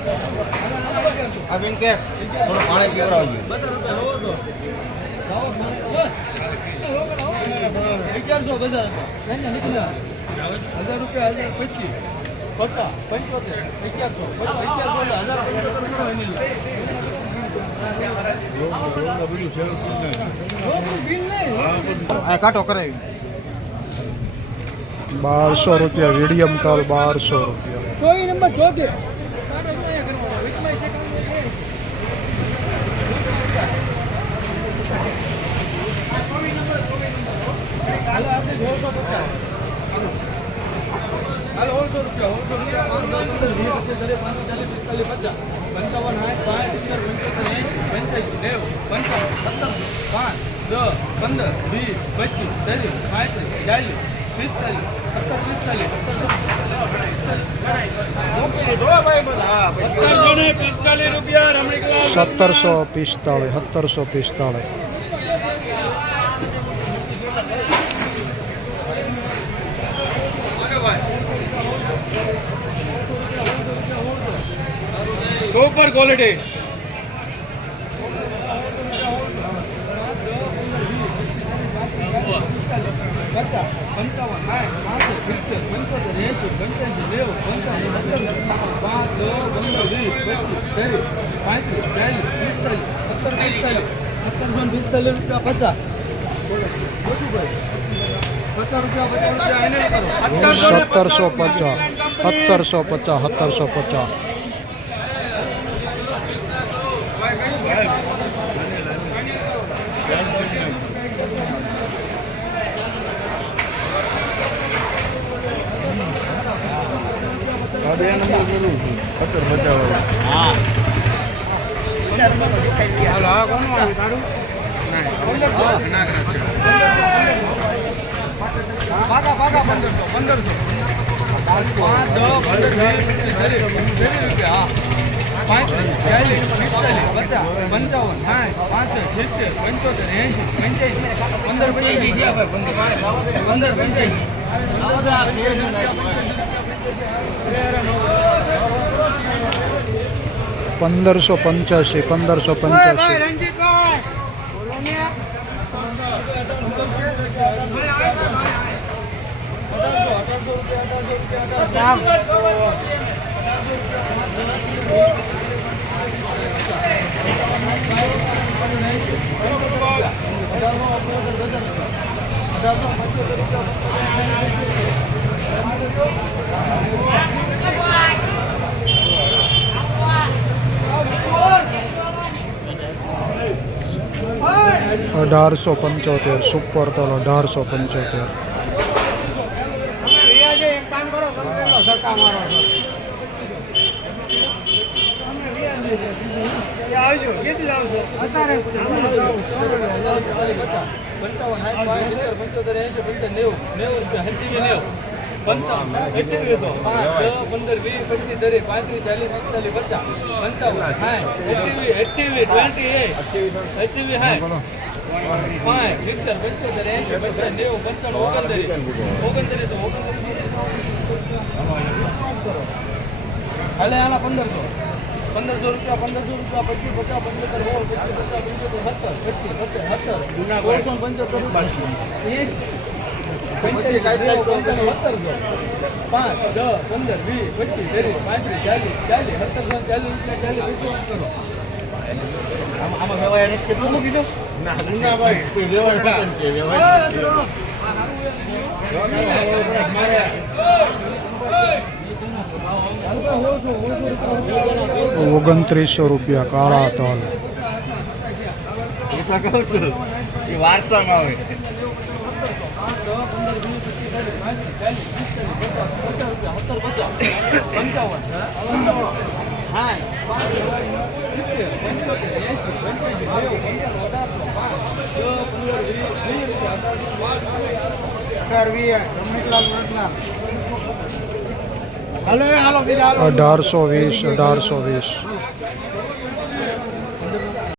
આ કેસ થોડું પાણી પીવડાવજો. અગિયારસો બધા હજાર રૂપિયા હજાર પચીસ. પચાસ પંચોતેર અગિયારસો અગિયારસો હજાર પંચોતેર કરો એની લે. આ કાંટો કરાવી. બારસો રૂપિયા વીડિયમ તાલ બારસો રૂપિયા. કોઈ નંબર ચોથી હાલો આપણે સોળસો પચાસ હાલો સોળસો રૂપિયા સોળસો રૂપિયા પાંચ નવ પિસ્તાલીસ પચાસ પંચાવન સાઠ પાંચ સિત્તેર પંચોતેર એંશી પંચ્યાસી પંચાવન પાંચ દસ પંદર વીસ પચીસ ત્રીસ પાંત્રીસ ચાલીસ પિસ્તાલીસ સત્તર પિસ્તાલીસ સત્તરસો પિસ્તાળીસ સત્તરસો પિસ્તાળીસ સુપર ક્વોલિટી પચાસ પંચાવન સાઠ પાંસઠ સિત્તેર પંચોતેર એંશી પંચ્યાસી નેવું પંચાવન સત્તર પાંચ દસ પંદર વીસ પચીસ ત્રીસ પાંત્રીસ ચાલીસ પિસ્તાલીસ સત્તર પિસ્તાલીસ સત્તરસો ને પિસ્તાલીસ રૂપિયા પચાસ ઓછું ભાઈ પચાસ રૂપિયા પચાસ રૂપિયા એને કરો સત્તરસો પચાસ સત્તરસો પચાસ સત્તરસો પચાસ પાકા પાકા પંદરસો પંદરસો પાંચ દસ પંદર પાંત્રીસ ચાલીસ પિસ્તાલીસ પચાસ પંચાવન સાઠ પાસઠ સિત્તેર પંચોતેર એંશી પંચ્યાસી પંદર પંચ્યાસી પંદર પંચ્યાસી. પંદરસો પંચ્યાસી પંદરસો પંચ્યાસી. અઢારસો અઢારસો રૂપિયા અઢારસો રૂપિયા. અઢારસો પંચોતેર સુપર તલ અઢારસો પંચોતેર. સિત્તેર પંચોતેર એંશી પંદર નેવું નેવું હંતીવી નેવું પંચાવન પાંચ પંદર વીસ પચીસ દરેક પાંત્રીસ ચાલીસ પિસ્તાલીસ પચાસ પંચાવન સાઠ ATV ATV twenty eight ATV સાઠ પાંચ સિત્તેર પંચોતેર એંશી પચાસ નેવું પંચાવન ઓગણત્રીસ ઓગણત્રીસો હાલે, હાલા, પંદરસો. પંદરસો રૂપિયા પંદરસો રૂપિયા પચીસ પચાસ પંચોતેર સોળ પચીસ પચાસ પંચોતેર સત્તર પચીસ સત્તર સત્તર સોળસો પંચોતેર સત્તરસો. પાંચ દસ પંદર વીસ પચીસ ત્રીસ પાંત્રીસ ચાલીસ ચાલીસ સત્તરસો ચાલીસ ચાલીસ વિશ્વાસ કરો આમાં વ્યવહાર કેટલું મૂકી દો ના ના ભાઈ વ્યવહાર વ્યવહાર. ઓગણત્રીસો રૂપિયા કાળા તલ. તો કહું અઢારસો વીસ અઢારસો વીસ.